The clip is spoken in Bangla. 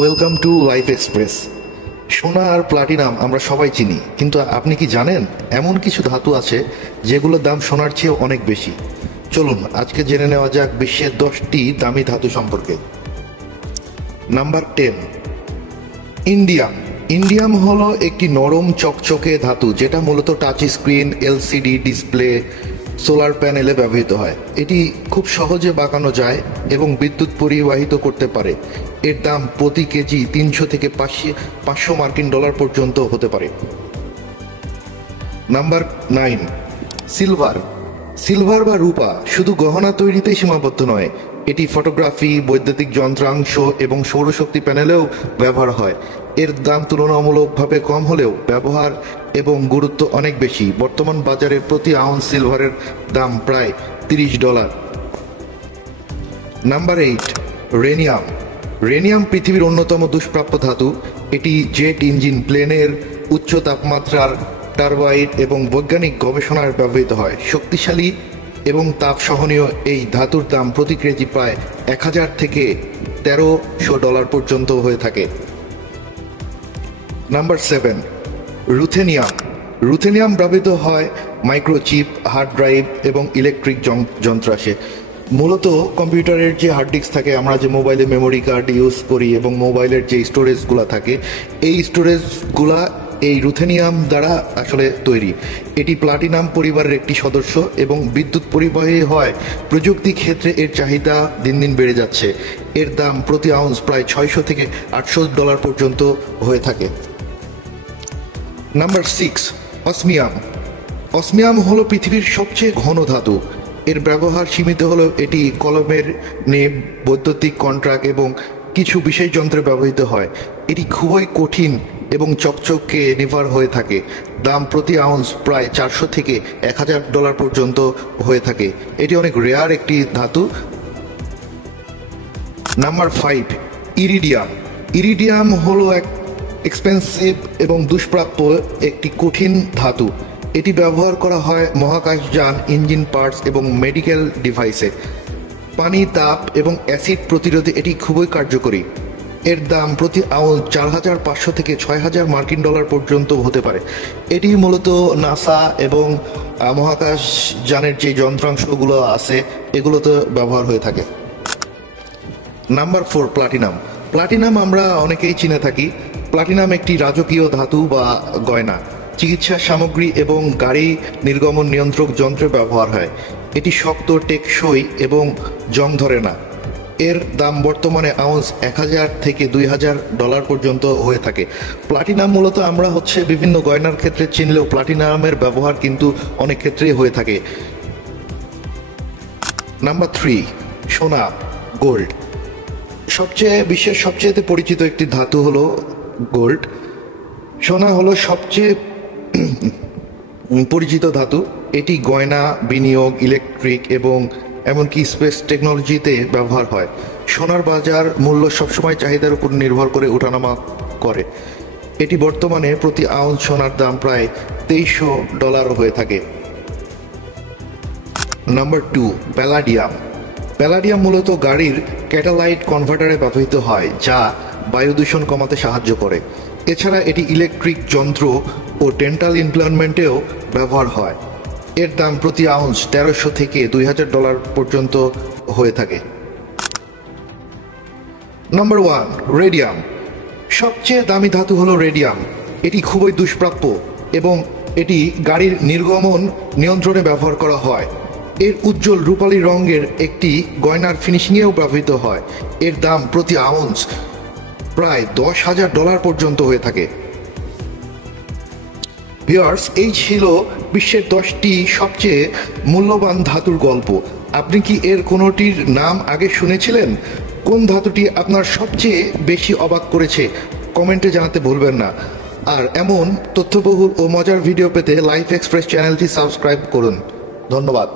Welcome to life express. সোনা আর প্লাটিনাম আমরা সবাই চিনি, কিন্তু আপনি কি জানেন এমন কিছু ধাতু আছে যেগুলোর দাম সোনার চেয়ে অনেক বেশি? চলুন আজকে জেনে নেওয়া যাক বিশ্বের 10টি দামি ধাতু সম্পর্কে। Number 10, indium. ইন্ডিয়াম হলো একটি নরম চকচকে ধাতু যেটা মূলত touch screen, LCD display, solar প্যানেলে ব্যবহৃত হয়। এটি খুব সহজে বাঁকানো যায় এবং বিদ্যুৎ পরিবাহিত করতে পারে। এর দাম প্রতি কেজি 300 থেকে 500 মার্কিন ডলার পর্যন্ত হতে পারে। Number 9, silver. সিলভার বা রূপা শুধু গহনা তৈরিতেই সীমাবদ্ধ নয়, এটি ফটোগ্রাফি, বৈদ্যুতিক যন্ত্রাংশ এবং সৌরশক্তি প্যানেলেও ব্যবহার হয়। এর দাম তুলনামূলকভাবে কম হলেও ব্যবহার এবং গুরুত্ব অনেক বেশি। বর্তমান বাজারে প্রতি আউন্স সিলভারের দাম প্রায় $30। নাম্বার 8, রেনিয়াম। রেনিয়াম পৃথিবীর অন্যতম দুষ্প্রাপ্য ধাতু। এটি জেট ইঞ্জিন, প্লেনের উচ্চ তাপমাত্রার টারবাইন এবং বৈজ্ঞানিক গবেষণায় ব্যবহৃত হয়। শক্তিশালী এবং তাপ সহনীয় এই ধাতুর দাম প্রতি কেজি প্রায় 1000 থেকে $1300 পর্যন্ত হয়ে থাকে। Number 7, ruthenium. রুথেনিয়াম ব্যবহৃত হয় মাইক্রোচিপ, হার্ড ড্রাইভ এবং ইলেকট্রিক যন্ত্রাংশে। মূলত কম্পিউটারের যে হার্ড ডিস্ক থাকে, আমরা যে মোবাইলে মেমোরি কার্ড ইউজ করি এবং মোবাইলের যে স্টোরেজগুলো থাকে, এই স্টোরেজগুলা এই রুথেনিয়াম দ্বারা আসলে তৈরি। এটি প্লাটিনাম পরিবারের একটি সদস্য এবং বিদ্যুৎ পরিবাহী হয়। প্রযুক্তি ক্ষেত্রে এর চাহিদা দিন দিন বেড়ে যাচ্ছে। এর দাম প্রতি আউন্স প্রায় $600 থেকে $800 পর্যন্ত হয়ে থাকে। Number 6, osmium. অসমিয়াম হলো পৃথিবীর সবচেয়ে ঘন ধাতু। এর ব্যবহার সীমিত হলেও এটি কলমের নেব, বৈদ্যুতিক কন্ট্রাক্ট এবং কিছু বিশেষ যন্ত্রে ব্যবহৃত হয়। এটি খুবই কঠিন এবং চকচকে নির্ভর হয়ে থাকে। দাম প্রতি আউন্স প্রায় $400 থেকে $1000 পর্যন্ত হয়ে থাকে। এটি অনেক রেয়ার একটি ধাতু। Number 5, iridium. ইরিডিয়াম হলো এক এক্সপেন্সিভ এবং দুষ্প্রাপ্য একটি কঠিন ধাতু। এটি ব্যবহার করা হয় মহাকাশযান, ইঞ্জিন পার্টস এবং মেডিকেল ডিভাইসে। পানি, তাপ এবং অ্যাসিড প্রতিরোধে এটি খুবই কার্যকরী। এর দাম প্রতি আউন্স $4500 থেকে $6000 মার্কিন ডলার পর্যন্ত হতে পারে। এটি মূলত নাসা এবং মহাকাশযানের যে যন্ত্রাংশগুলো আছে এগুলোতে ব্যবহার হয়ে থাকে। Number 4, platinum. প্লাটিনাম আমরা অনেকেই চিনে থাকি। প্লাটিনাম একটি রাজকীয় ধাতু বা গয়না, চিকিৎসা সামগ্রী এবং গাড়ি নির্গমন নিয়ন্ত্রক যন্ত্রে ব্যবহার হয়। এটি শক্ত, টেকসই এবং জং ধরে না। এর দাম বর্তমানে আউন্স $1000 থেকে $2000 পর্যন্ত হয়ে থাকে। প্লাটিনাম মূলত আমরা বিভিন্ন গয়নার ক্ষেত্রে চিনলেও প্লাটিনামের ব্যবহার কিন্তু অনেক ক্ষেত্রেই হয়ে থাকে। নাম্বার 3, সোনা, গোল্ড। বিশ্বের সবচেয়ে পরিচিত একটি ধাতু হলো গোল্ড। সোনা হলো সবচেয়ে পরিচিত ধাতু। এটি গয়না, বিনিয়োগ, ইলেকট্রিক এবং এমনকি স্পেস টেকনোলজিতে ব্যবহার হয়। সোনার বাজার মূল্য সবসময় চাহিদার উপর নির্ভর করে ওঠানামা করে। এটি বর্তমানে প্রতি আউন্স সোনার দাম প্রায় $2300 হয়ে থাকে। Number 2, palladium. প্যালাডিয়াম মূলত গাড়ির ক্যাটালাইট কনভার্টারে ব্যবহৃত হয়, যা বায়ু দূষণ কমাতে সাহায্য করে। এছাড়া এটি ইলেকট্রিক যন্ত্র ও ডেন্টাল ইমপ্ল্যান্টমেন্টেও ব্যবহার হয়। এর দাম প্রতি আউন্স $1300 থেকে $2000 পর্যন্ত হয়ে থাকে। Number 1, radium. সবচেয়ে দামি ধাতু হলো রেডিয়াম। এটি খুবই দুষ্প্রাপ্য এবং এটি গাড়ির নির্গমন নিয়ন্ত্রণে ব্যবহার করা হয়। এর উজ্জ্বল রূপালী রঙের একটি গয়নার ফিনিশিংয়েও ব্যবহৃত হয়। এর দাম প্রতি আউন্স প্রায় $10,000 পর্যন্ত হয়ে থাকে। ভিউয়ার্স, এই ছিল বিশ্বের 10টি সবচেয়ে মূল্যবান ধাতুর গল্প। আপনি কি এর কোনোটির নাম আগে শুনেছিলেন? কোন ধাতুটি আপনার সবচেয়ে বেশি অবাক করেছে কমেন্টে জানাতে ভুলবেন না। আর এমন তথ্যবহুল ও মজার ভিডিও পেতে লাইফ এক্সপ্রেস চ্যানেলটি সাবস্ক্রাইব করুন। ধন্যবাদ।